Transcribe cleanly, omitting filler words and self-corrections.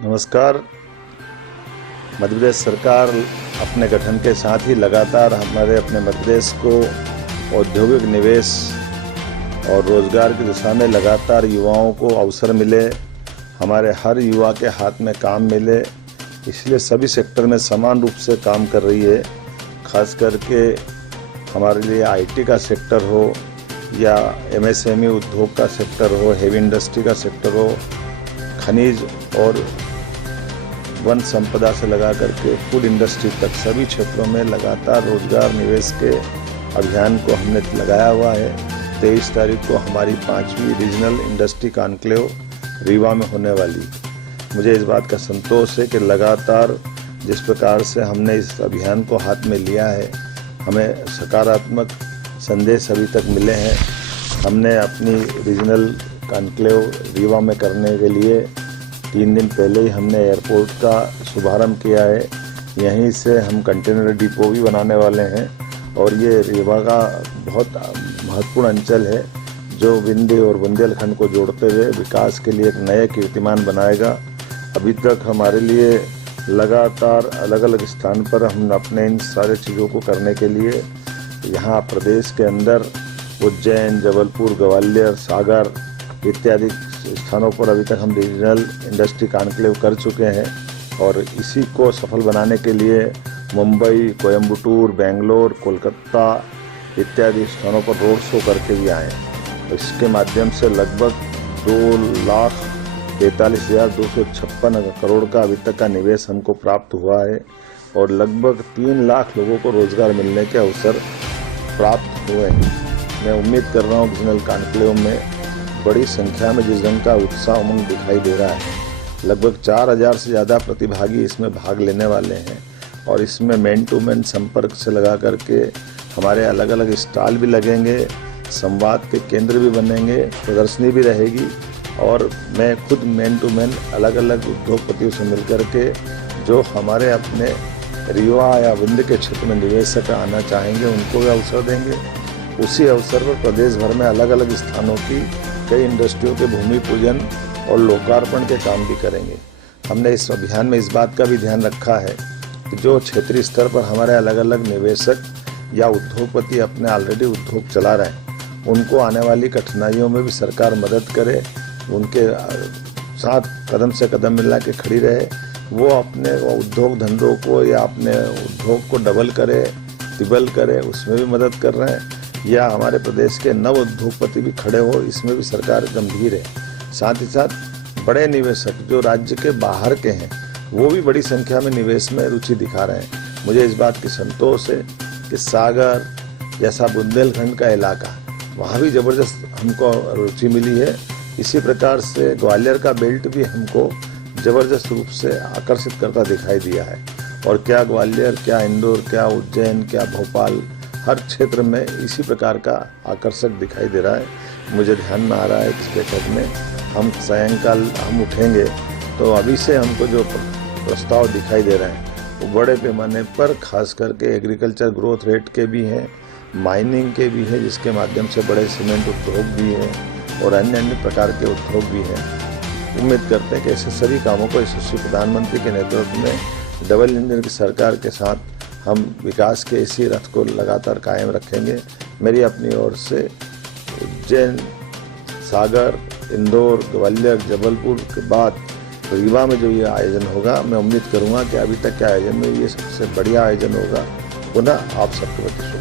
नमस्कार। मध्य प्रदेश सरकार अपने गठन के साथ ही लगातार हमारे अपने मध्य प्रदेश को औद्योगिक निवेश और रोजगार की दिशा में लगातार युवाओं को अवसर मिले, हमारे हर युवा के हाथ में काम मिले, इसलिए सभी सेक्टर में समान रूप से काम कर रही है। खास करके हमारे लिए आईटी का सेक्टर हो या एमएसएमई उद्योग का सेक्टर हो, हेवी इंडस्ट्री का सेक्टर हो, खनिज और वन संपदा से लगा करके फूड इंडस्ट्री तक सभी क्षेत्रों में लगातार रोजगार निवेश के अभियान को हमने लगाया हुआ है। 23 तारीख को हमारी 5वीं रीजनल इंडस्ट्री कॉन्क्लेव रीवा में होने वाली। मुझे इस बात का संतोष है कि लगातार जिस प्रकार से हमने इस अभियान को हाथ में लिया है, हमें सकारात्मक संदेश अभी तक मिले हैं। हमने अपनी रीजनल कॉन्क्लेव रीवा में करने के लिए 3 दिन पहले ही हमने एयरपोर्ट का शुभारंभ किया है। यहीं से हम कंटेनर डिपो भी बनाने वाले हैं और ये रीवा का बहुत महत्वपूर्ण अंचल है जो विंध्य और बुंदेलखंड को जोड़ते हुए विकास के लिए एक नए कीर्तिमान बनाएगा। अभी तक हमारे लिए लगातार अलग अलग स्थान पर हम अपने इन सारे चीज़ों को करने के लिए यहाँ प्रदेश के अंदर उज्जैन, जबलपुर, ग्वालियर, सागर इत्यादि स्थानों पर अभी तक हम रीजनल इंडस्ट्री कॉन्क्लेव कर चुके हैं और इसी को सफल बनाने के लिए मुंबई, कोयम्बटूर, बेंगलोर, कोलकाता इत्यादि स्थानों पर रोड शो करके भी आए। इसके माध्यम से लगभग 2,43,256 करोड़ का अभी तक का निवेश हमको प्राप्त हुआ है और लगभग 3 लाख लोगों को रोजगार मिलने के अवसर प्राप्त हुए हैं। मैं उम्मीद कर रहा हूँ रीजनल कॉन्क्लेव में बड़ी संख्या में जिस ढंग का उत्साह उमंग दिखाई दे रहा है। लगभग 4,000 से ज़्यादा प्रतिभागी इसमें भाग लेने वाले हैं और इसमें मैन टू मैन संपर्क से लगा करके हमारे अलग अलग स्टॉल भी लगेंगे, संवाद के केंद्र भी बनेंगे, प्रदर्शनी भी रहेगी और मैं खुद मैन टू मैन अलग अलग उद्योगपतियों से मिलकर के जो हमारे अपने रीवा या विंध्य के क्षेत्र में निवेशक आना चाहेंगे उनको भी अवसर देंगे। उसी अवसर पर प्रदेश भर में अलग अलग स्थानों की कई इंडस्ट्रियों के भूमि पूजन और लोकार्पण के काम भी करेंगे। हमने इस अभियान में इस बात का भी ध्यान रखा है कि जो क्षेत्रीय स्तर पर हमारे अलग अलग निवेशक या उद्योगपति अपने ऑलरेडी उद्योग चला रहे हैं उनको आने वाली कठिनाइयों में भी सरकार मदद करे, उनके साथ कदम से कदम मिला के खड़ी रहे। वो अपने उद्योग धंधों को या अपने उद्योग को डबल करे, तिबल करे, उसमें भी मदद कर रहे हैं या हमारे प्रदेश के नव उद्योगपति भी खड़े हो, इसमें भी सरकार गंभीर है। साथ ही साथ बड़े निवेशक जो राज्य के बाहर के हैं वो भी बड़ी संख्या में निवेश में रुचि दिखा रहे हैं। मुझे इस बात की संतोष है कि सागर जैसा बुंदेलखंड का इलाका वहाँ भी ज़बरदस्त हमको रुचि मिली है। इसी प्रकार से ग्वालियर का बेल्ट भी हमको ज़बरदस्त रूप से आकर्षित करता दिखाई दिया है और क्या ग्वालियर, क्या इंदौर, क्या उज्जैन, क्या भोपाल, हर क्षेत्र में इसी प्रकार का आकर्षक दिखाई दे रहा है। मुझे ध्यान में आ रहा है कि इस बैठक में हम सायंकाल हम उठेंगे तो अभी से हमको जो प्रस्ताव दिखाई दे रहे हैं वो बड़े पैमाने पर खास करके एग्रीकल्चर ग्रोथ रेट के भी हैं, माइनिंग के भी हैं जिसके माध्यम से बड़े सीमेंट उद्योग भी हैं और अन्य अन्य प्रकार के उद्योग भी हैं। उम्मीद करते हैं कि ऐसे सभी कामों को यशस्वी प्रधानमंत्री के नेतृत्व में डबल इंजन की सरकार के साथ हम विकास के इसी रथ को लगातार कायम रखेंगे। मेरी अपनी ओर से उज्जैन, सागर, इंदौर, ग्वालियर, जबलपुर के बाद रीवा में जो ये आयोजन होगा, मैं उम्मीद करूंगा कि अभी तक के आयोजन में ये सबसे बढ़िया आयोजन होगा। पुनः आप सबके प्रति शुभकामनाएं।